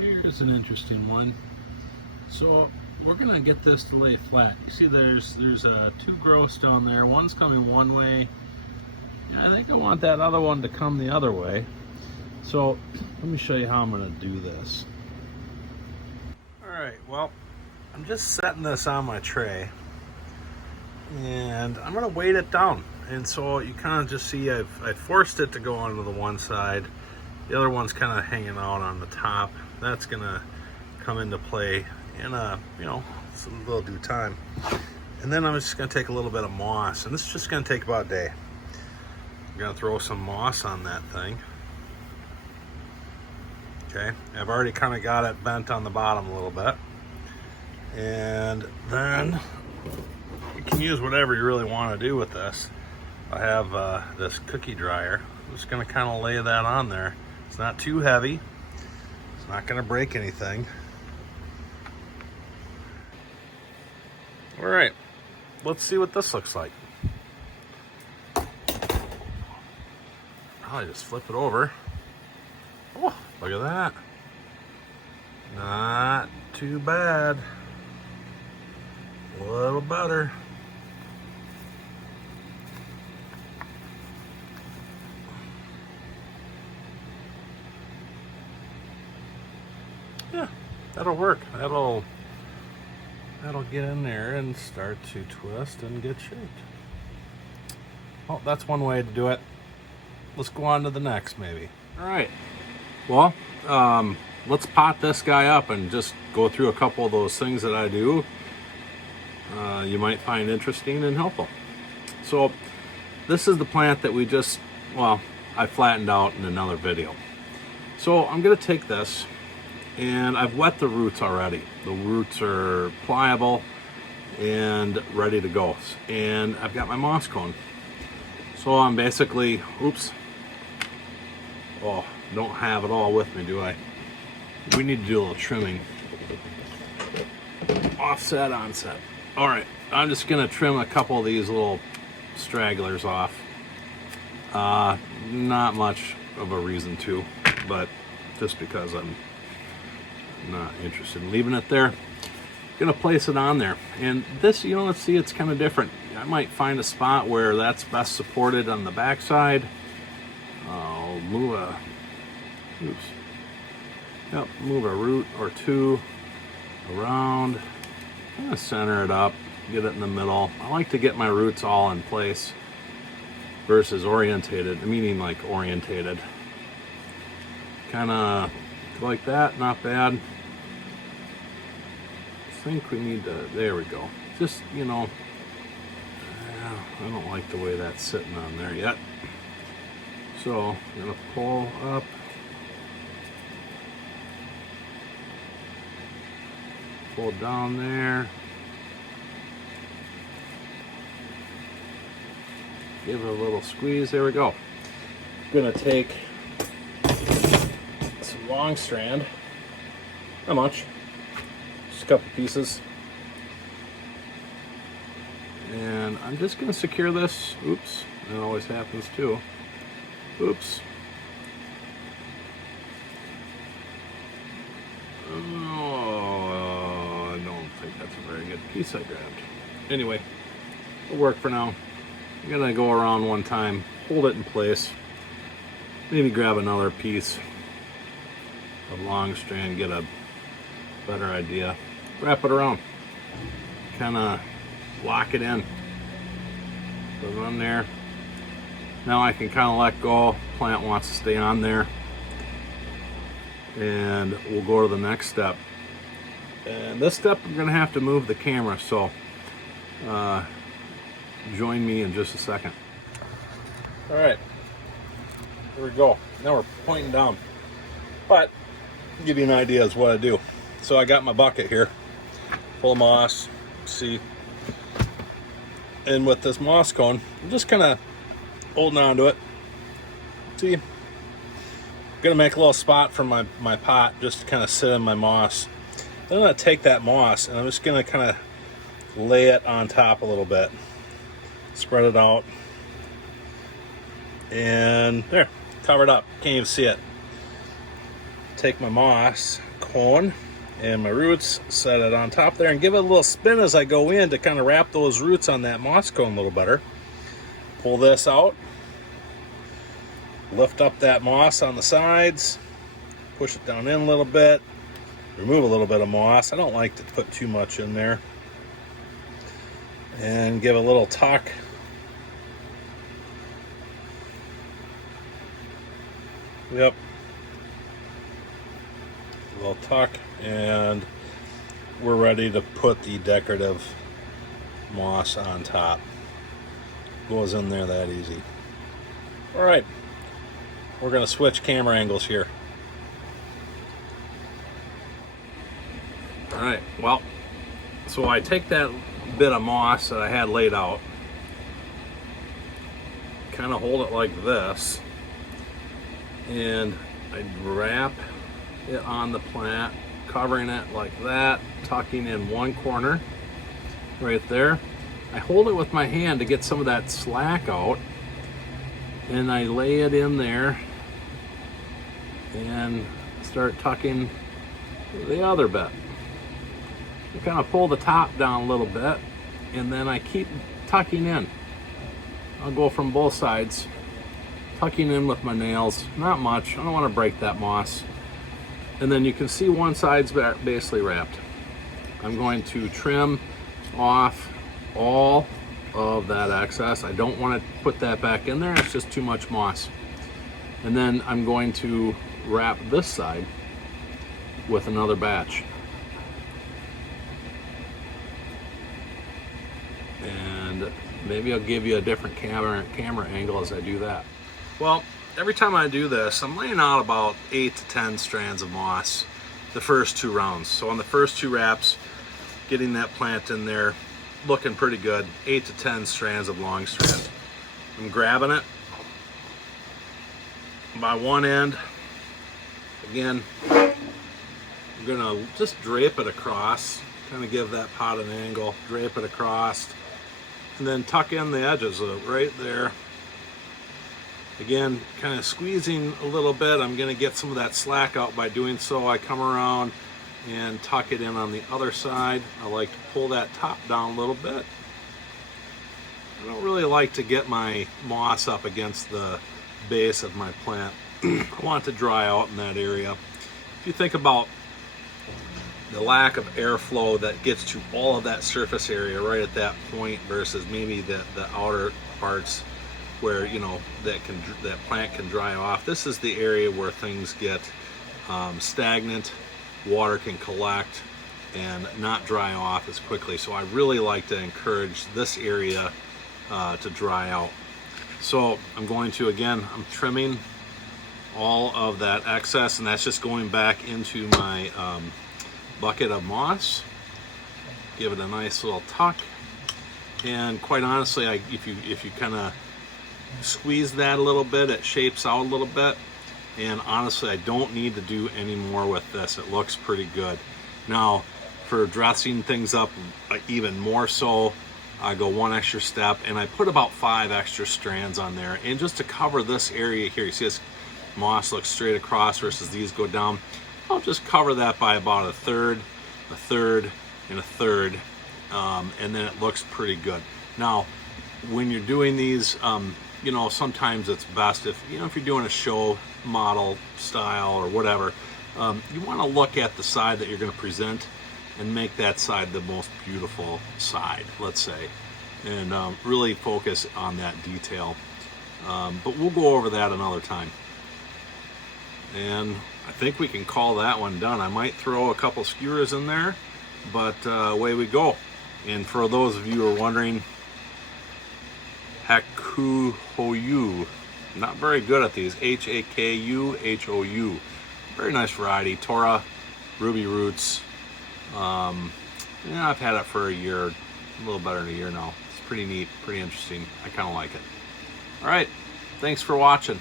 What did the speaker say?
Here's an interesting one. So we're gonna get this to lay flat. You see there's two growths down there. One's coming one way. I think I want that other one to come the other way. So let me show you how I'm gonna do this. All right, well, I'm just setting this on my tray and I'm gonna weight it down. And so you kind of just see I forced it to go onto the one side. The other one's kind of hanging out on the top. That's gonna come into play in some little due time. And then I'm just gonna take a little bit of moss, and this is just gonna take about a day. I'm gonna throw some moss on that thing. Okay, I've already kind of got it bent on the bottom a little bit. And then you can use whatever you really want to do with this. I have this cookie dryer. I'm just gonna kind of lay that on there. It's not too heavy. It's not gonna break anything. All right, let's see what this looks like. Probably just flip it over. Oh, look at that. Not too bad. A little better. Yeah, that'll work. That'll get in there and start to twist and get shaped. Well, that's one way to do it. Let's go on to the next, maybe. All right. Well, let's pot this guy up and just go through a couple of those things that I do. You might find interesting and helpful. So this is the plant that I flattened out in another video. So I'm gonna take this, and I've wet the roots already. The roots are pliable and ready to go. And I've got my moss cone. So I'm basically, don't have it all with me, do I? We need to do a little trimming. Offset, onset. All right, I'm just gonna trim a couple of these little stragglers off. Not much of a reason to, but just because I'm not interested in leaving it there. Gonna place it on there, and this, let's see, it's kind of different. I might find a spot where that's best supported on the back side. I'll move move a root or two around, kind of center it up, get it in the middle. I like to get my roots all in place versus orientated, meaning like orientated. Kind of like that, not bad. I think we need to, there we go. Just, I don't like the way that's sitting on there yet. So I'm gonna pull up. Pull down there. Give it a little squeeze, there we go. I'm gonna take some long strand. Not much. Just a couple pieces. And I'm just gonna secure this. Oops, that always happens too. Oops. Oh, I don't think that's a very good piece I grabbed. Anyway, it'll work for now. I'm gonna go around one time, hold it in place, maybe grab another piece of long strand, get a better idea. Wrap it around, kind of lock it in. Put it on there. Now I can kind of let go. Plant wants to stay on there. And we'll go to the next step. And this step, I'm gonna have to move the camera, so join me in just a second. All right, here we go. Now we're pointing down, but I'll give you an idea of what I do. So I got my bucket here, full of moss, see, and with this moss cone, I'm just kind of holding on to it. See, I'm gonna make a little spot for my pot just to kind of sit in my moss. Then I'm gonna take that moss and I'm just gonna kind of lay it on top a little bit. Spread it out. And there, covered up. Can't even see it. Take my moss, cone and my roots, set it on top there, and give it a little spin as I go in to kind of wrap those roots on that moss cone a little better. Pull this out, lift up that moss on the sides, push it down in a little bit, remove a little bit of moss. I don't like to put too much in there. And give a little tuck. Yep. A little tuck, and we're ready to put the decorative moss on top. Goes in there that easy. All right, we're going to switch camera angles here. All right, well, so I take that bit of moss that I had laid out, kind of hold it like this, and I wrap it on the plant, covering it like that, tucking in one corner right there. I hold it with my hand to get some of that slack out, and I lay it in there and start tucking the other bit. I kind of pull the top down a little bit, and then I keep tucking in. I'll go from both sides, tucking in with my nails, not much. I don't want to break that moss. And then you can see one side's basically wrapped. I'm going to trim off all of that excess. I don't want to put that back in there, it's just too much moss. And then I'm going to wrap this side with another batch. And maybe I'll give you a different camera angle as I do that. Well, every time I do this, I'm laying out about 8 to 10 strands of moss the first 2 rounds. So on the first 2 wraps, getting that plant in there, looking pretty good. 8 to 10 strands of long strand. I'm grabbing it by one end. Again, I'm gonna just drape it across, kind of give that pot an angle, drape it across, and then tuck in the edges of it right there. Again, kind of squeezing a little bit. I'm going to get some of that slack out by doing so. I come around and tuck it in on the other side. I like to pull that top down a little bit. I don't really like to get my moss up against the base of my plant. I want it to dry out in that area. If you think about the lack of airflow that gets to all of that surface area right at that point versus maybe the outer parts where, you know, that plant can dry off. This is the area where things get stagnant, water can collect and not dry off as quickly. So I really like to encourage this area to dry out. So I'm going to, again, I'm trimming all of that excess, and that's just going back into my bucket of moss. Give it a nice little tuck, and quite honestly, if you kind of squeeze that a little bit, it shapes out a little bit. And honestly, I don't need to do any more with this. It looks pretty good. Now, for dressing things up even more so, I go one extra step and I put about 5 extra strands on there. And just to cover this area here, you see this moss looks straight across versus these go down. I'll just cover that by about a third, and a third, and then it looks pretty good. Now, when you're doing these, you know, sometimes it's best if you're doing a show model style or whatever, you want to look at the side that you're going to present and make that side the most beautiful side, let's say, and really focus on that detail. But we'll go over that another time. And I think we can call that one done. I might throw a couple skewers in there, but away we go. And for those of you who are wondering, Hakuhou. Not very good at these. Hakuhou. Very nice variety. Tora, Ruby Roots. Yeah, I've had it for a year, a little better than a year now. It's pretty neat, pretty interesting. I kind of like it. All right, thanks for watching.